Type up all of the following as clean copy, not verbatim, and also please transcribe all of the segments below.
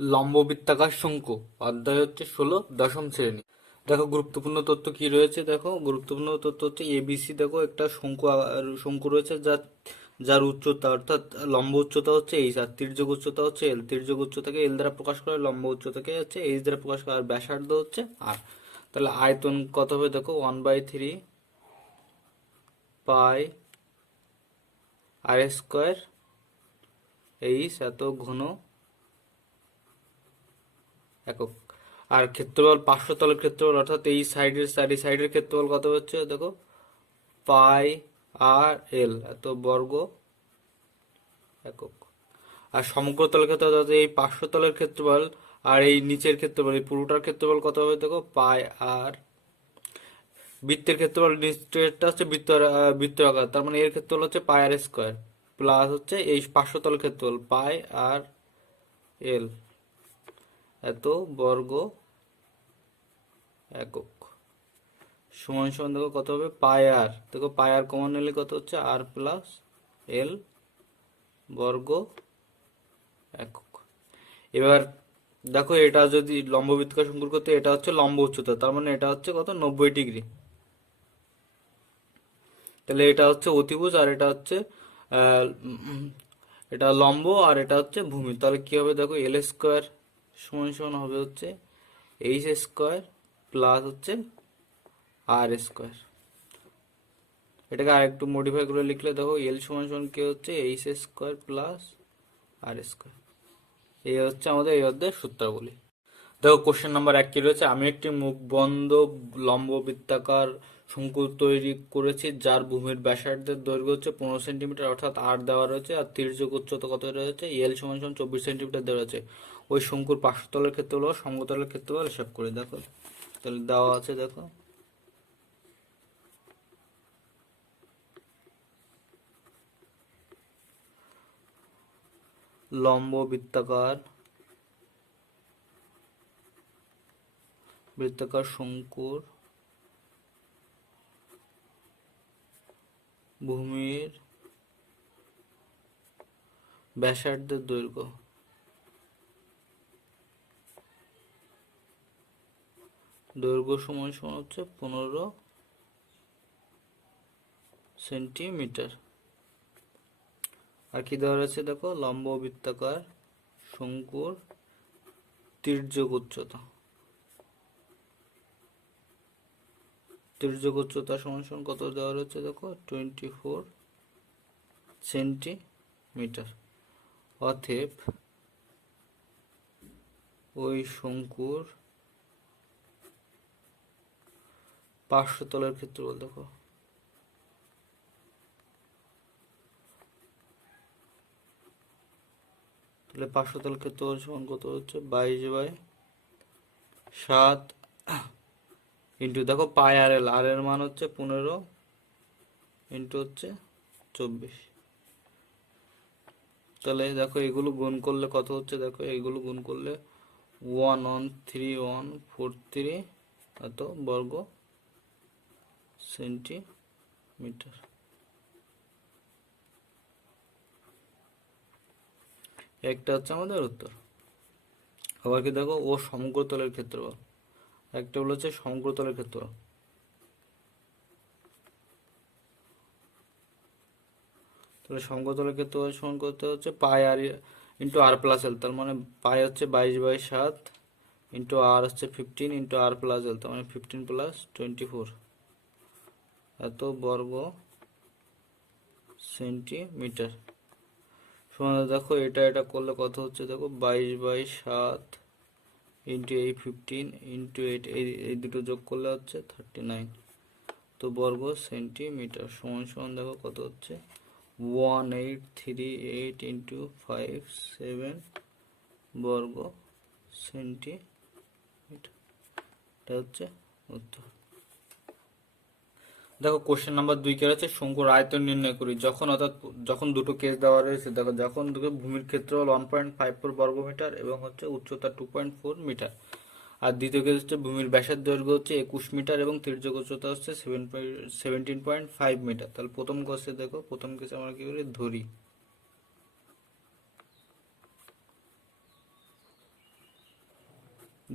লম্ববৃত্তাকার শঙ্কু অধ্যায় হচ্ছে 16 দশম শ্রেণী। দেখো গুরুত্বপূর্ণ তথ্য কি রয়েছে। দেখো গুরুত্বপূর্ণ তথ্য হচ্ছে এবিসি। দেখো একটা শঙ্কু রয়েছে যার উচ্চতা অর্থাৎ লম্ব উচ্চতা হচ্ছে এইচ আর তির্যক উচ্চতা হচ্ছে এল। তির্যক উচ্চতাকে এল দ্বারা প্রকাশ করে, লম্ব উচ্চতাকে হচ্ছে এইচ দ্বারা প্রকাশ করে, আর ব্যাসার্ধ হচ্ছে আর। তাহলে আয়তন কত হবে দেখো, 1/3 পাই আর স্কোয়ার এইচ এত ঘন একক। আর ক্ষেত্রফল পার্শ্বতলের ক্ষেত্রফল অর্থাৎ এই সাইডের সাইডের ক্ষেত্রফল কত হচ্ছে দেখো, পাই আর এল এত বর্গ একক। আর সমগ্রতলের ক্ষেত্রফল অর্থাৎ এই পার্শ্বতলের ক্ষেত্রফল আর এই নিচের ক্ষেত্রফল, এই পুরোটার ক্ষেত্রফল কত হবে দেখো, পাই আর। বৃত্তের ক্ষেত্রফল নিচেরটা হচ্ছে বৃত্তাকার, তার মানে এর ক্ষেত্রফল হচ্ছে পাই আর স্কোয়ার প্লাস হচ্ছে এই পার্শ্বতলের ক্ষেত্রফল পাই আর এল এত বর্গ একক। সমান সমান দেখো কত হবে, পাই আর। দেখো পাই আর কমন নিলে কত হচ্ছে, আর প্লাস এল বর্গ একক। এবার দেখো এটা যদি লম্ব বৃত্তাকার শঙ্কুর করতে, এটা হচ্ছে লম্ব উচ্চতা, তার মানে এটা হচ্ছে কত, 90 ডিগ্রি। তাহলে এটা হচ্ছে অতিভুজ আর এটা হচ্ছে এটা লম্ব আর এটা হচ্ছে ভূমি। তাহলে কি হবে দেখো, এল স্কোয়ার সমান সমান হবে হচ্ছে এইচ স্কোয়ার প্লাস হচ্ছে আর স্কোয়ার। এটাকে আরেকটু মডিফাই করে লিখলে দেখো, এল সমান সমান কি হচ্ছে, এইচ স্কোয়ার প্লাস আর স্কোয়ার। এই হচ্ছে আমাদের এই অধ্যায়ের সূত্রাবলী। দেখো কোশ্চেন নাম্বার 1 কি রয়েছে, আমি একটি মুখ বন্ধ লম্ব বৃত্তাকার শঙ্কু তৈরি করেছি যার ভূমির ব্যাসার্ধের দৈর্ঘ্য হচ্ছে 15 সেন্টিমিটার অর্থাৎ আর দেওয়া রয়েছে, আর তির্যক উচ্চতা কত রয়েছে, এল সমান সমান 24 সেন্টিমিটার দেওয়া রয়েছে। ওই শঙ্কুর পার্শ্বতলের ক্ষেত্রফল ও সমতলের ক্ষেত্রফল হিসাব করে দেখো। তাহলে দেওয়া আছে দেখো, লম্ব বৃত্তাকার শঙ্কুর ভূমির ব্যাসার্ধের দৈর্ঘ্য সমান সমান হচ্ছে 15 সেন্টিমিটার। আর কি দেওয়া রয়েছে দেখো, লম্ব বৃত্তাকার শঙ্কুর তির্যক উচ্চতা সমান সমান কত দেওয়া রয়েছে দেখো, 24 সেন্টিমিটার। অতএব ওই শঙ্কুর পার্শ্বতলের ক্ষেত্রফল দেখো, তাহলে পার্শ্বতল ক্ষেত্রফল সমান কত হচ্ছে, 22/7 ইন্টু দেখো পাই আর এল, আর এর মান হচ্ছে 15 ইন্টু হচ্ছে 24। তাহলে দেখো এগুলো গুণ করলে কত হচ্ছে দেখো, এগুলো গুণ করলে 113,143 এত বর্গ সেন্টিমিটার। একটা হচ্ছে আমাদের উত্তর। আবার কি দেখো, ও সমগ্রতলের ক্ষেত্রফল, একটা হচ্ছে সমগ্রতলের ক্ষেত্রফল। তাহলে সমগ্রতলের ক্ষেত্রফল সমান করতে হচ্ছে পাই আর ইন্টু আর প্লাস এল, তার মানে পাই হচ্ছে 22/7 ইন্টু আর হচ্ছে 15 ইন্টু আর প্লাস এল, তার মানে 15 প্লাস 24 এত বর্গ সেন্টিমিটার। সমান দেখো এটা করলে কত হচ্ছে দেখো, 22/7 ইন্টু এই 15 ইন্টু এই দুটো যোগ করলে হচ্ছে 39 তো বর্গ সেন্টিমিটার। সমান সমান দেখো কত হচ্ছে, 1838 ইন্টু 57 বর্গ সেন্টিমিটার। এটা হচ্ছে উত্তর। দেখো কোশ্চেন নাম্বার 2 কি আছে, শঙ্কুর আয়তন নির্ণয় করি যখন দুটো কেস দেওয়া রয়েছে। দেখো যখন ভূমির ক্ষেত্রফল 1.54 বর্গমিটার এবং হচ্ছে উচ্চতা 2.4 মিটার, আর দ্বিতীয় কেস হচ্ছে ভূমির ব্যাসের দৈর্ঘ্য হচ্ছে 21 মিটার এবং তির্যক উচ্চতা হচ্ছে 17.5 মিটার। তাহলে প্রথম কেসে দেখো, প্রথম কেসে আমরা কি করি, ধরি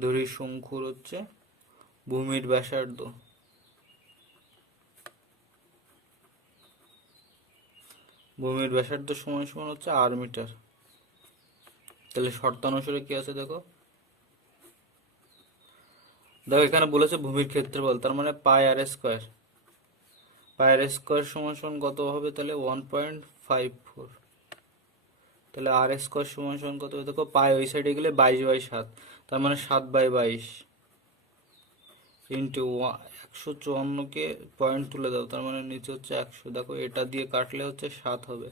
ধরি শঙ্কুর হচ্ছে ভূমির ব্যাসার্ধ, ভূমির ব্যাসার্ধ সমান সমান হচ্ছে আর মিটার। তাহলে শর্তানুসারে কি আছে দেখো, দেখো এখানে বলেছে ভূমির ক্ষেত্রফল, তার মানে পাই আর স্কোয়ার, পাই আর স্কোয়ার সমান সমান কত হবে, তাহলে 1.54। তাহলে আর স্কোয়ার সমান সমান কত হবে দেখো, পাই ওই সাইডে গেলে 22/7, তার মানে 7/22 ইন্টু 154কে পয়েন্ট তুলে দাও, তার মানে নিচে হচ্ছে 100। দেখো এটা দিয়ে কাটলে হচ্ছে 7 হবে।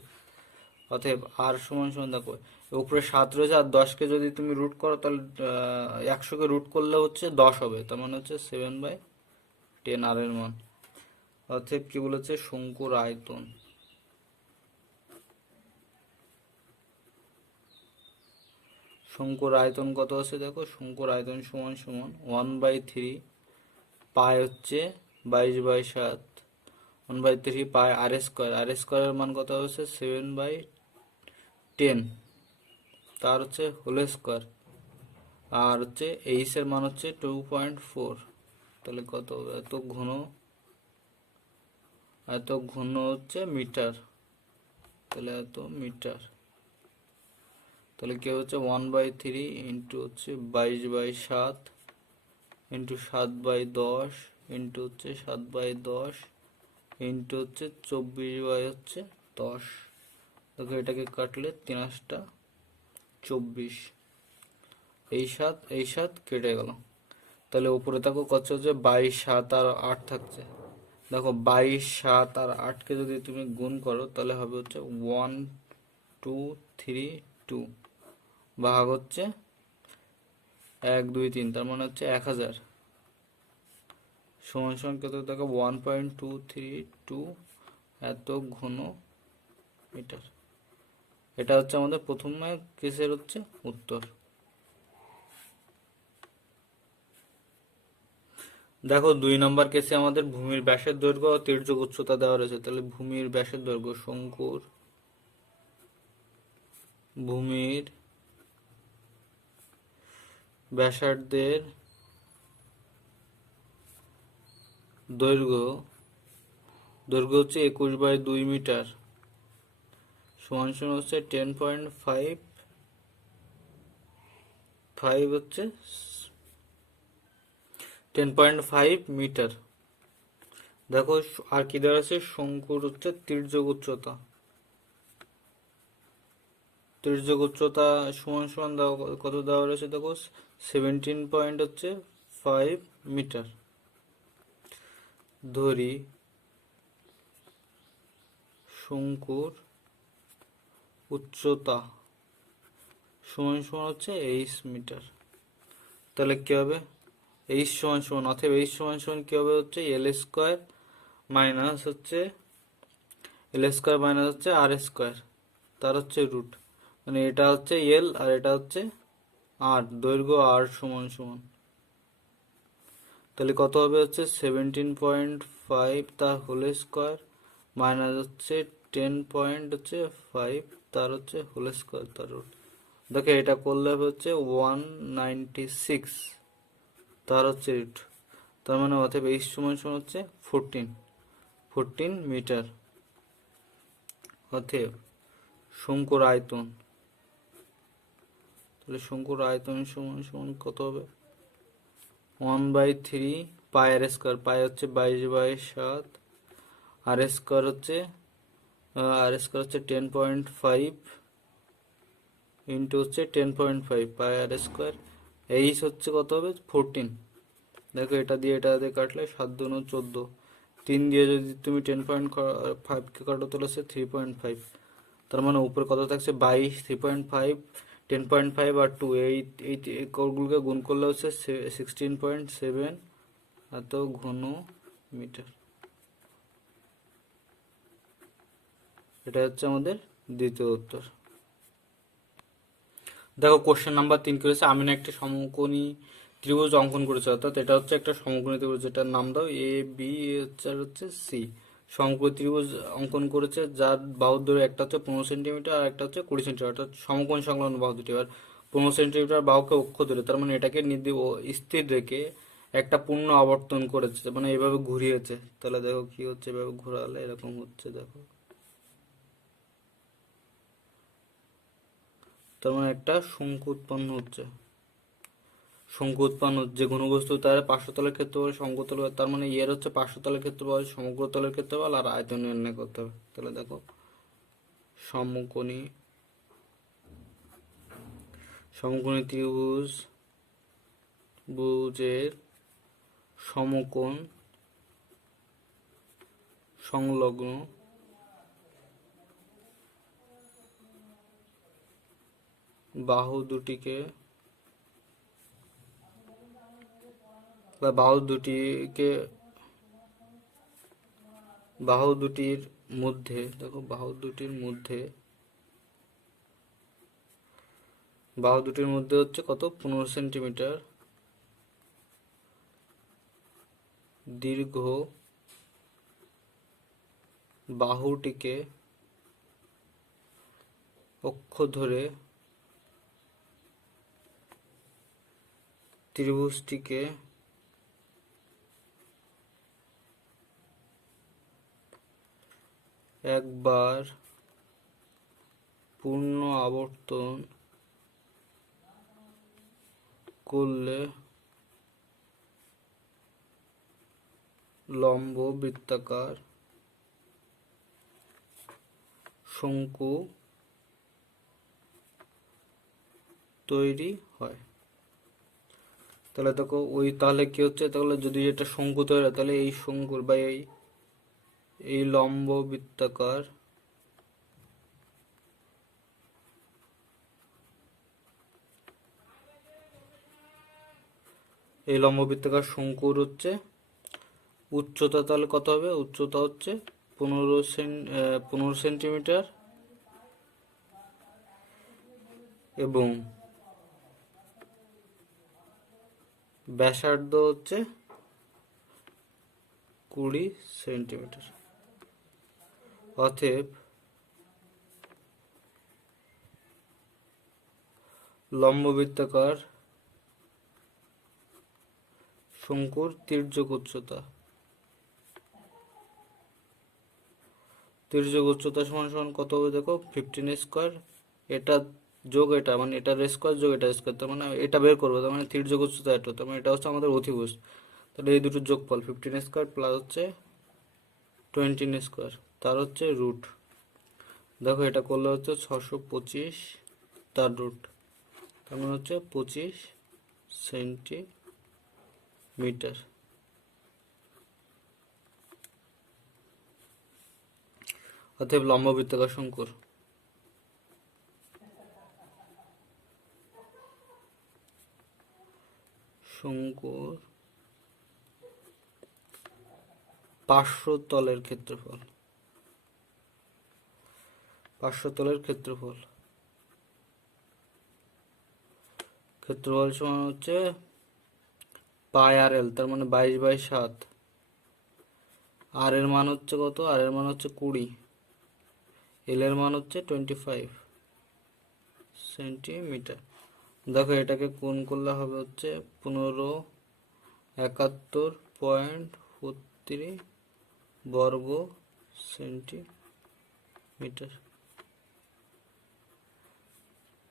অতএব আর সমান সমান দেখো উপরে 7 রয়েছে, আর 10কে যদি তুমি রুট করো তাহলে 100কে রুট করলে হচ্ছে 10 হবে, তার মানে হচ্ছে 7/10 আর এর মান। অতএব কি বলেছে, শঙ্কুর আয়তন, শঙ্কুর আয়তন কত আছে দেখো, শঙ্কুর আয়তন সমান সমান 1/3 পাই হচ্ছে 22/7, 1/3 পাই আর স্কোয়ার, আর স্কোয়ারের মান কত হচ্ছে 7/10, তার হচ্ছে হোল স্কোয়ার, আর হচ্ছে এইচ এর মান হচ্ছে 2.4। তাহলে কত হবে, এত ঘন হচ্ছে মিটার, তাহলে এত মিটার। তাহলে কি হচ্ছে 1/3 ইন্টু হচ্ছে 22/7 ইন্টু 7/10 ইন্টু হচ্ছে 7/10 ইন্টু হচ্ছে 24/10। দেখো এটাকে কাটলে 3×8 = 24, এই 7 কেটে গেল। তাহলে উপরে দেখো কত হচ্ছে 22, 7 আর 8 থাকছে। দেখো 22, 7 আর 8কে যদি তুমি গুণ করো তাহলে হবে হচ্ছে 1232 ভাগ হচ্ছে 1 2 3, তার মানে হচ্ছে 1000 সমান সমান কত দেখো 1.232 এত ঘন মিটার। এটা হচ্ছে আমাদের প্রথম কেসের হচ্ছে উত্তর। দেখো 2 নম্বর কেসে আমাদের ভূমির ব্যাসের দৈর্ঘ্য ও তির্যক উচ্চতা দেওয়া রয়েছে। তাহলে ভূমির ব্যাসের দৈর্ঘ্য, শঙ্কুর ভূমির ব্যাসার্ধের দৈর্ঘ্য হচ্ছে 21/2 মিটার, সমান সমান হচ্ছে 10.5 মিটার। দেখো আর কি দেওয়া আছে, শঙ্কুর হচ্ছে তির্যক উচ্চতা, তির্যক উচ্চতা সমান সমান কত দেওয়া রয়েছে দেখো 17.5 মিটার। ধরি শঙ্কুর উচ্চতা সমান সমান হচ্ছে 8 মিটার। তাহলে কি হবে, এইচ সমান সমান, অতএব এইচ সমান সমান কি হবে হচ্ছে এল স্কোয়ার মাইনাস হচ্ছে আর স্কোয়ার, তার হচ্ছে রুট, মানে এটা হচ্ছে এল আর এটা হচ্ছে আর, দৈর্ঘ্য আর সমান সমান। তাহলে কত হবে হচ্ছে 17.5 তার হোল স্কোয়ার মাইনাস হচ্ছে 10.5 তার হচ্ছে হোল স্কোয়ার তার রুট। দেখো এটা করলে হচ্ছে 196 তার হচ্ছে রুট, তার মানে অতএব এইচ সমান সমান হচ্ছে 14 মিটার। অতএব শঙ্কুর আয়তন, তাহলে শঙ্কুর আয়তন সমান সমান কত হবে 1/3 পাই আর স্কোয়ার, পাই হচ্ছে 22/7, আর স্কোয়ার হচ্ছে 10.5 ইন্টু হচ্ছে 10.5 পাই আর স্কোয়ার, এইচ হচ্ছে কত হবে 14। দেখো এটা দিয়ে কাটলে 7 2 14, 3 দিয়ে যদি তুমি 10.5কে কাটো তাহলে হচ্ছে 3.5, তার মানে উপরে কত থাকছে 22, 3.5, 10.5 আর 2, এই কোডগুলোকে গুণ করলে হচ্ছে 16.7 এত ঘন মিটার। এটা হচ্ছে আমাদের দ্বিতীয় উত্তর। দেখো কোশ্চেন নাম্বার 3 করেছে, আমি না একটা সমকোণী ত্রিভুজ অঙ্কন করেছে, অর্থাৎ এটা হচ্ছে একটা সমকোণী ত্রিভুজ, যেটার নাম দাও এ বি হচ্ছে সি। সমকোণী ত্রিভুজ অঙ্কন করেছে যার বাহুর দৈর্ঘ্য একটা হচ্ছে 15 সেন্টিমিটার আর একটা হচ্ছে 20 সেন্টিমিটার, অর্থাৎ সমকোণ সংলগ্ন বাহু দুটি। এবার 15 সেন্টিমিটার বাহুকে অক্ষ ধরে, তার মানে এটাকে স্থির রেখে একটা পূর্ণ আবর্তন করেছে, মানে এভাবে ঘুরিয়েছে। তাহলে দেখো কি হচ্ছে, এভাবে ঘোরালে এরকম হচ্ছে, দেখো। তার মানে একটা শঙ্কু উৎপন্ন হচ্ছে। শঙ্কু উৎপন্ন যে ঘনবস্তু তার পার্শ্বতলের ক্ষেত্রফল সমগ্রতল, তার মানে এর হচ্ছে পার্শ্বতলের ক্ষেত্রফল, সমগ্রতলের ক্ষেত্রফল আর আয়তন নির্ণয় করতে হবে। তাহলে দেখো সমকোণী সমকোণী ত্রিভুজের সমকোণ সংলগ্ন বাহু দুটিকে বাহু দুটির মধ্যে, দেখো বাহু দুটির মধ্যে হচ্ছে কত, 15 সেন্টিমিটার দীর্ঘ বাহুটিকে অক্ষ ধরে ত্রিভুজটিকে একবার পূর্ণ আবর্তন করলে লম্ব বৃত্তাকার শঙ্কু তৈরি হয়। তাহলে দেখো তাহলে কি হচ্ছে, তাহলে যদি এটা শঙ্কু তৈরি হয়, তাহলে এই শঙ্কুর বা এই লম্ব বৃত্তাকার শঙ্কুর হচ্ছে উচ্চতা, তাহলে কত হবে, উচ্চতা হচ্ছে 15 সেন্টিমিটার এবং ব্যাসার্ধ হচ্ছে 20 সেন্টিমিটার। অতএব লম্ব বৃত্তাকার শঙ্কুর তির্যক উচ্চতা সমান সমান কত হবে, দেখো 15 স্কোয়ার, এটা যোগ এটা, মানে এটার স্কোয়ার যোগ এটার স্কোয়ার, তার মানে এটা বের করবো, তার মানে তির্যক উচ্চতা এটা, তার মানে এটা হচ্ছে আমাদের অতিভুজ। তাহলে এই দুটোর যোগফল 15 স্কোয়ার প্লাস হচ্ছে 20 স্কোয়ার, তার হচ্ছে রুট। দেখো এটা করলে হচ্ছে 625 তার রুট, তার মানে হচ্ছে 25 সেন্টিমিটার। অতএব লম্ব বৃত্তাকার শঙ্কুর পার্শ্বতলের ক্ষেত্রফল সমান হচ্ছে পাই আর এল, তার মানে 22/7। আর এর মান হচ্ছে কত, আর এর মান হচ্ছে 20, এল এর মান হচ্ছে 25 সেন্টিমিটার। দেখো এটাকে কোণ করলে হবে হচ্ছে 1571.43 বর্গ সেন্টিমিটার।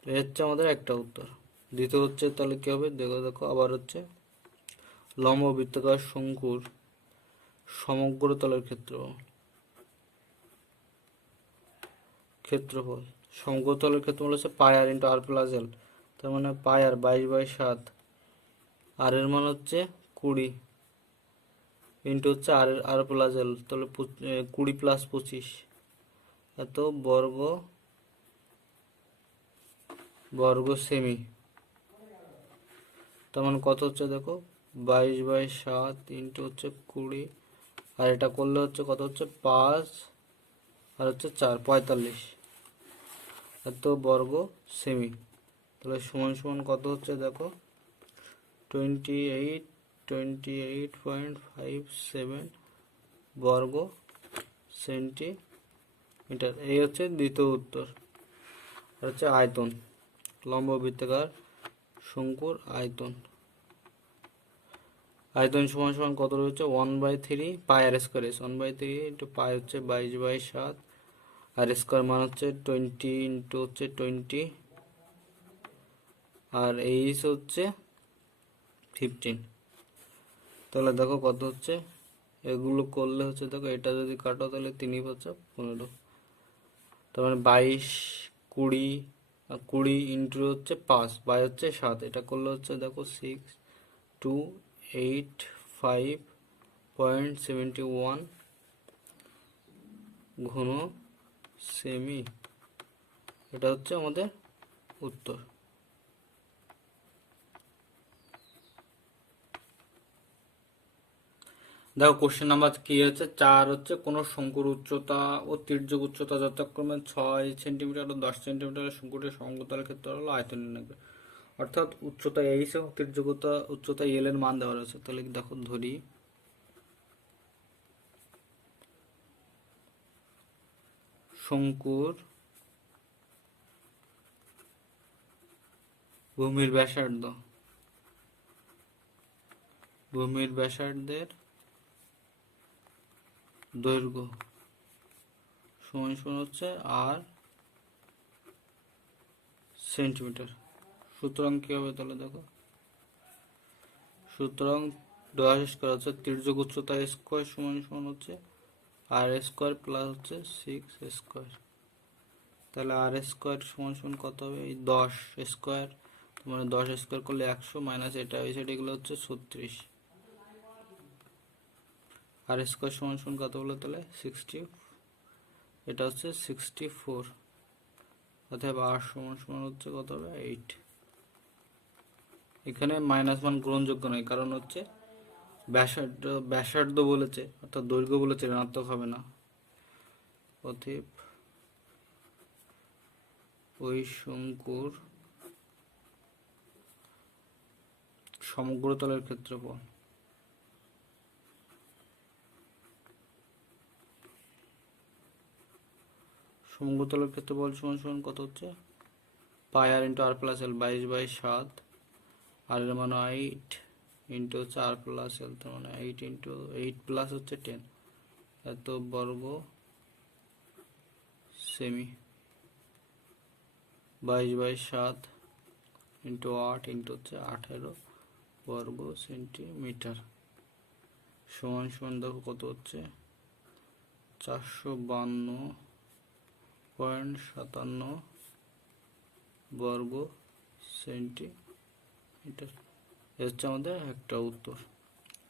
এই হচ্ছে আমাদের একটা উত্তর। দ্বিতীয় হচ্ছে তাহলে কি হবে, দেখো আবার হচ্ছে লম্ব বৃত্তাকার শঙ্কুর সমগ্র তলের ক্ষেত্রফল সমগ্র তলের ক্ষেত্রফল হচ্ছে পাই আর ইন্টু আর প্লাস এল, তার মানে পাই আর 22/7, আর এর মান হচ্ছে 20 ইন্টু হচ্ছে আর প্লাস এল, তাহলে 20 প্লাস 25 এত বর্গ সেমি, তার মানে কত হচ্ছে, দেখো 22/7 ইন্টু হচ্ছে 20, আর এটা করলে হচ্ছে কত হচ্ছে 5 আর হচ্ছে 4, 45 এত বর্গ সেমি। তাহলে সমান সমান কত হচ্ছে, দেখো 28.57 বর্গ সেন্টিমিটার। এই হচ্ছে দ্বিতীয় উত্তর। আর হচ্ছে আয়তন, লম্ব বৃত্তাকার শঙ্কুর আয়তন। আয়তন সমান সমান কত রয়েছে 1/3 পাই আর স্কোয়ার এস, 1/3 ইন্টু পাই হচ্ছে 22/7, আর স্কোয়ার মান হচ্ছে 20 ইন্টু হচ্ছে 20, আর এইচ হচ্ছে 15। তাহলে দেখো কত হচ্ছে, এগুলো করলে হচ্ছে দেখো এটা যদি কাটো তাহলে 3×5 = 15, তার মানে 22 20 আর 20 ইন্টু হচ্ছে 5 বাই হচ্ছে 7, এটা করলে হচ্ছে দেখো 6285.71 ঘন সেমি। এটা হচ্ছে আমাদের উত্তর। দেখো কোশ্চেন নাম্বার কি আছে, 4 হচ্ছে কোন শঙ্কুর উচ্চতা ও তির্যক উচ্চতা যথাক্রমে 6 সেন্টিমিটার ও 10 সেন্টিমিটার, শঙ্কুটির সমতলের ক্ষেত্রে হলো আয়তন নির্ণয় করে। অর্থাৎ উচ্চতা এইচ এবং তির্যকতা উচ্চতা এল এর মান দেওয়া রয়েছে। তাহলে দেখো ধরি শঙ্কুর ভূমির ব্যাসার্ধের দৈর্ঘ্য সমান সমান হচ্ছে আর সেন্টিমিটার। সুতরাং কি হবে তাহলে দেখো, সুতরাং দেওয়া শেষ করা হচ্ছে তির্যক উচ্চতা স্কোয়ার সমান সমান হচ্ছে আর স্কোয়ার প্লাস হচ্ছে 6 স্কোয়ার। তাহলে আর স্কোয়ার সমান সমান কত হবে, এই 10 স্কোয়ার, মানে 10 স্কোয়ার করলে 100 মাইনাস এটা হয়েছে, এগুলো হচ্ছে 36, আর স্কোয়ার সমান সমান কত হলো তাহলে 60, এটা হচ্ছে 64, অতএব আর সমান সমান হচ্ছে কত হবে 8। এখানে মাইনাস মান গ্রহণযোগ্য নয়, কারণ হচ্ছে ব্যাসার্ধ বলেছে অর্থাৎ দৈর্ঘ্য বলেছে, ঋণাত্মক হবে না। অতএব ওই শঙ্কুর সমগ্রতলের ক্ষেত্রফল সমান সমান কত হচ্ছে পাই আর ইন্টু আর প্লাস এল, 22/7, আর এর মান 8 ইন্টু হচ্ছে আর প্লাস এল, তার মানে 8 ইন্টু 8 প্লাস হচ্ছে 10, এত বর্গ সেমি, 22/7 ইন্টু 8 ইন্টু হচ্ছে 18 বর্গ সেন্টিমিটার, সমান সমান দেখো কত হচ্ছে 452.57 বর্গ সেন্টিমিটার। এ হচ্ছে আমাদের একটা উত্তর।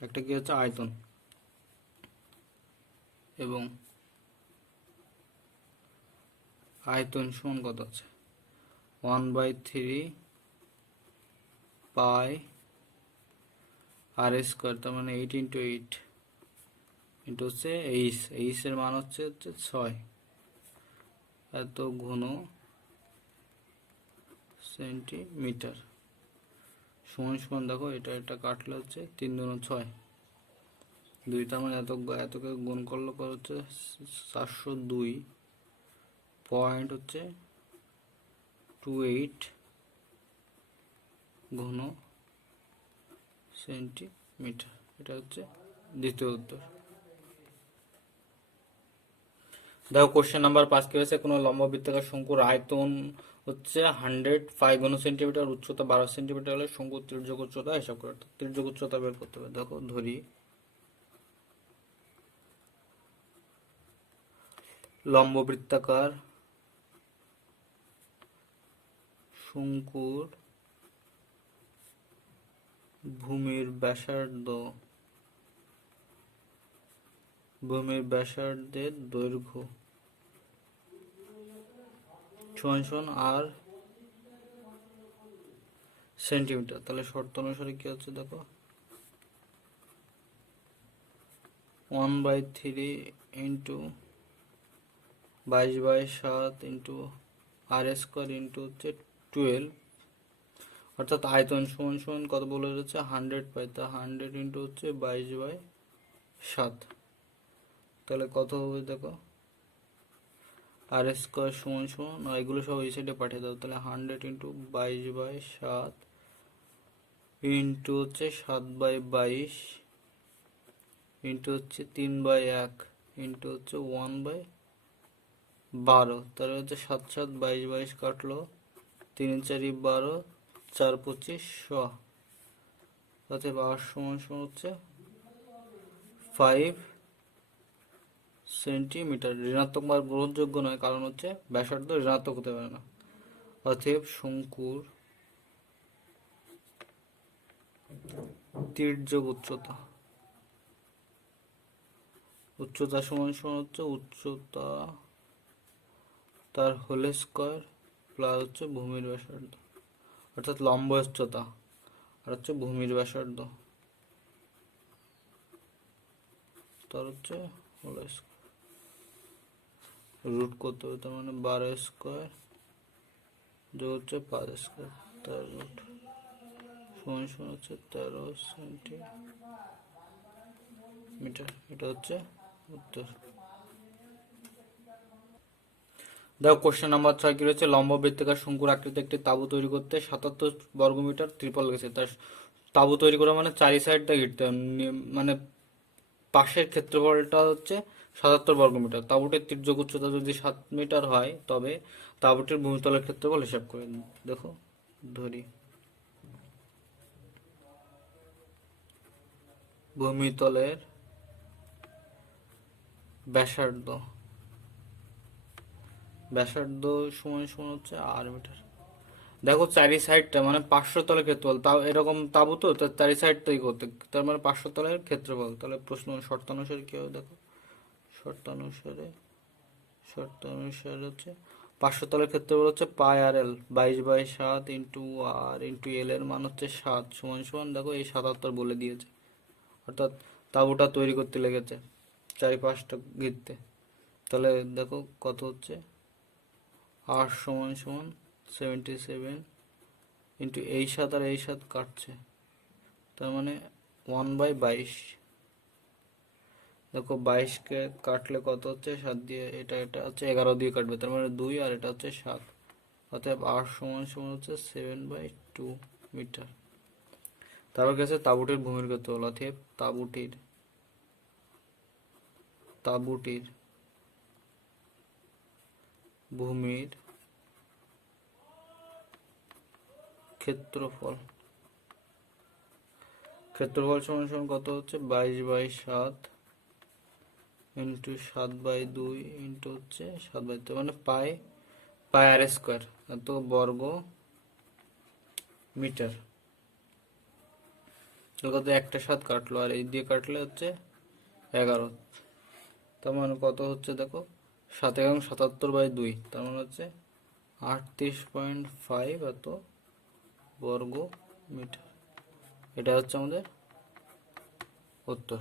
একটা কি হচ্ছে আয়তন, এবং আয়তন সমান কত আছে 1/3 পাই আর স্কোয়ার, তার মানে 8 ইন্টু 8 ইন্টু হচ্ছে এইচ এর মান হচ্ছে 6, এত ঘন সেন্টিমিটার, সমান সমান দেখো এটা কাটলে হচ্ছে 3 × 6, 2, তার মানে এতকে গুণ করলে হচ্ছে 402 পয়েন্ট হচ্ছে 28 ঘন সেন্টিমিটার। এটা হচ্ছে দ্বিতীয় উত্তর। দেখো কোশ্চেন নাম্বার 5 কি হয়েছে, কোনো লম্ব বৃত্তাকার শঙ্কুর আয়তন হচ্ছে 105 ঘন সেন্টিমিটার, উচ্চতা 12 সেন্টিমিটার হলে শঙ্কুর তির্যক উচ্চতা হিসাব করে। তির্যক উচ্চতা বের করতে হবে। দেখো ধরি লম্ব বৃত্তাকার শঙ্কুর ভূমির ব্যাসার্ধের দৈর্ঘ্য সমান সমান আর সেন্টিমিটার। তাহলে শর্ত অনুসারে কি হচ্ছে দেখো 1/3 ইন্টু 22/7 ইন্টু আর স্কোয়ার ইন্টু হচ্ছে 12, অর্থাৎ আয়তন সমান সমান কত বলে রয়েছে 100 পাই, তা 100 ইন্টু হচ্ছে 22/7, তাহলে কত হবে দেখো, আর স্কোয়ার সমান সমান, এগুলো সব এই সাইডে পাঠিয়ে দাও, তাহলে 100 ইন্টু 22/7 ইন্টু হচ্ছে 7/22 ইন্টু হচ্ছে 3/1 ইন্টু হচ্ছে 1/12, তাহলে হচ্ছে 7 7 22 22 কাটলো, 3 4 12, 4 25 100, অতএব আর সমান সমান হচ্ছে 5 সেন্টিমিটার। ঋণাত্মক মান গ্রহণযোগ্য নয়, কারণ হচ্ছে ব্যাসার্ধ ঋণাত্মক হতে পারে না। অতএব শঙ্কুর তির্যক উচ্চতা, উচ্চতা সমান সমান হচ্ছে উচ্চতা তার হোল স্কোয়ার প্লাস হচ্ছে ভূমির ব্যাসার্ধ, অর্থাৎ লম্ব উচ্চতা আর হচ্ছে ভূমির ব্যাসার্ধ তার হচ্ছে হোল স্কোয়ার, রুট করতে হবে, তার মানে 12 স্কোয়ার যোগ হচ্ছে 5 স্কোয়ার তার রুট সমান সমান হচ্ছে 13 সেন্টিমিটার। এটা হচ্ছে উত্তর। দেখো কোশ্চেন নাম্বার 6 কি রয়েছে, লম্ব বৃত্তাকার শঙ্কুর আকৃতিতে একটি তাঁবু তৈরি করতে 77 বর্গমিটার ত্রিপল গেছে। তার তাঁবু তৈরি করা মানে চারি সাইডটা ঘিরতে হবে, মানে পাশের ক্ষেত্রফলটা হচ্ছে 77 বর্গমিটার। তাঁবুটির তির্যক উচ্চতা যদি 7 মিটার হয়, তবে তাঁবুটির ভূমিতলের ক্ষেত্রফল হিসাব করে দেখো। ধরি ভূমিতলের ব্যাসার্ধ, ব্যাসার্ধ সমান সমান হচ্ছে 8 মিটার। দেখো চারি সাইডটা মানে 500 তলের ক্ষেত্রফল, তাও এরকম তাঁবু তো তার চারি সাইডটাই করতে, তার মানে 500 তলের ক্ষেত্রফল। তাহলে প্রশ্ন শর্তানুসারে কি হবে দেখো, শর্তানুসারে হচ্ছে 500 তলের ক্ষেত্রফল হচ্ছে পাই আর এল, 22/7 ইন্টু আর ইন্টু এল এর মান হচ্ছে 7 সমান সমান দেখো এই 77 বলে দিয়েছে, অর্থাৎ তাঁবুটা তৈরি করতে লেগেছে চারি পাঁচটা ঘিরতে। তাহলে দেখো কত হচ্ছে, আর সমান সমান 77 ইন্টু এই 7 আর এই 7 কাটছে, তার মানে 1/22। দেখো 22কে কাটলে কত হচ্ছে, 7 দিয়ে, এটা হচ্ছে 11 দিয়ে কাটবে, তার মানে 2, আর এটা হচ্ছে 7, অতএব আর সমান সমান হচ্ছে 7/2 মিটার। তারপর গেছে তাঁবুটির ভূমির ক্ষেত্রফল, অতএব তাঁবুটির ভূমির ক্ষেত্রফল সমান সমান কত হচ্ছে, 22/7 ইন্টু 7/2 ইন্টু হচ্ছে 7/2, মানে পাই আর স্কোয়ার, এত বর্গ মিটার। কত, একটা 7 কাটলো আর এই দিয়ে কাটলে হচ্ছে 11, তার মানে কত হচ্ছে দেখো, 7 এবং 77/2, তার মানে হচ্ছে 38.5 এত বর্গ মিটার। এটা হচ্ছে আমাদের উত্তর।